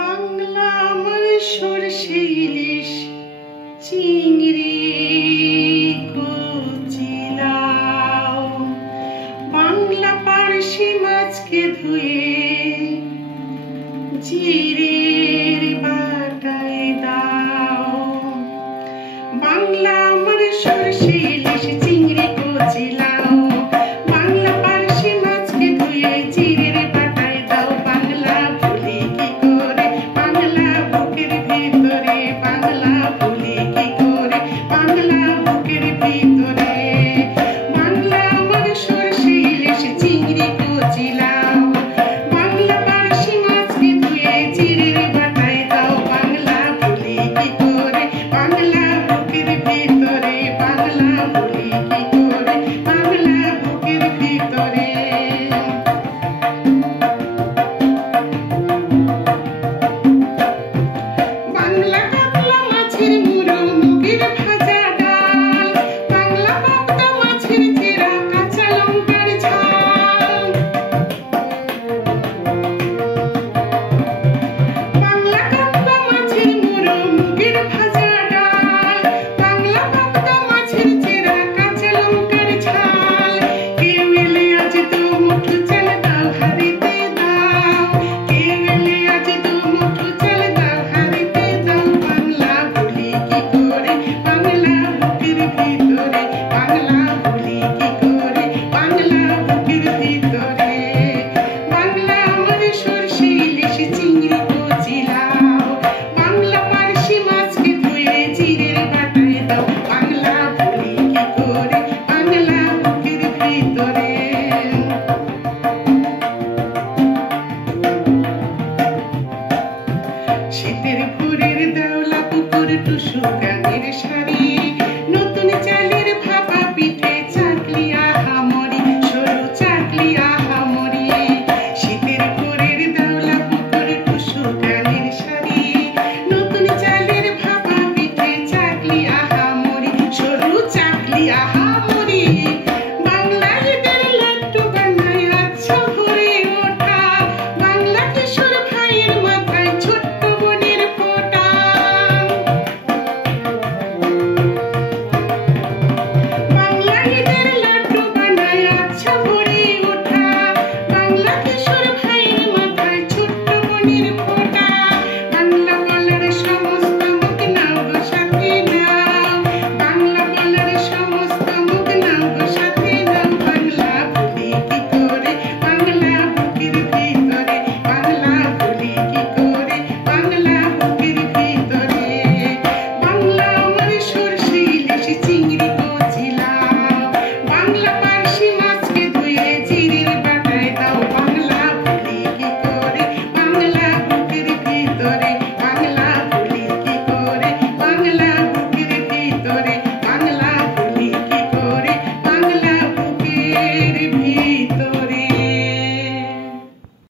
বাংলা আমার সরষে ইলিশ চিংড়ি কচি লাউ, বাংলা পার্শে মাছকে ধুয়ে জিরের বাটায় দাও। বাংলা আমার সরষে ইলিশ চিংড়ি কচি লাউ, বাংলা পার্শে মাছকে ধুয়ে জিরের বাটায় দাও। বাংলা ভুলি কি করে বাংলা বুকের ভিতরে, বাংলা ভুলি কি করে বাংলা বুকের ভিতরে। বাংলা আমার সরষে ইলিশ চিংড়ি কচি লাউ, বাংলা পার্শে মাছকে ধুয়ে জিরের বাটায় দাও। বাংলা ভুলি কি করে বাংলা বুকের ভিতরে, বাংলা ভুলি কি করে বাংলা বুকের ভিতরে। বাংলা কাতলা মাছের মুড়ো মুগের ভাজা ডাল, বাংলা পাবদা মাছের চেরা কাঁচা লঙ্কার ঝাল। বাংলা কাতলা মাছের মুড়ো মুগের ভাজা ডাল, বাংলা পাবদা মাছের চেরা কাঁচা লঙ্কার ঝাল। কেউ এলে আজ দু মুঠো চাল দাও হাঁড়িতে দাও, কেউ এলে আজ দু মুঠো চাল দাও হাঁড়িতে দাও। বাংলা ভুলি কি করে বাংলা বুকের ভিতরে, বাংলা ভুলি কি করে বাংলা বুকের ভিতরে। বাংলা আমার সরষে ইলিশ চিংড়ি কচি লাউ, বাংলা পার্শে মাছকে ধুয়ে জিরের বাটায় দাও। বাংলা ভুলি কি করে বাংলা বুকের ভিতরে। শীতের ভোরের দেওলা পুকুর টুসু গানের শাড়ি, নতুন চালের ভাপা পিঠে চাকলি আহামরি, সরু চাকলি আহামরি। শীতের ভোরের দেওলা পুকুর টুসু গানের শাড়ি, নতুন চালের ভাপা পিঠে চাকলি আহামরি, সরু চাকলি আহামরি। বাংলা ঈদের লাড্ডু বানায় আচ্ছা ভরে ওঠা, বাংলা কিশোর ভাইয়ের মাথায় ছোট্ট বোনের ফোঁটা। বাংলা ঈদের লাড্ডু বানায় আচ্ছা ভরে ওঠা, বাংলা কিশোর ভাইয়ের মাথায় ছোট্ট বোনের ফোঁটা।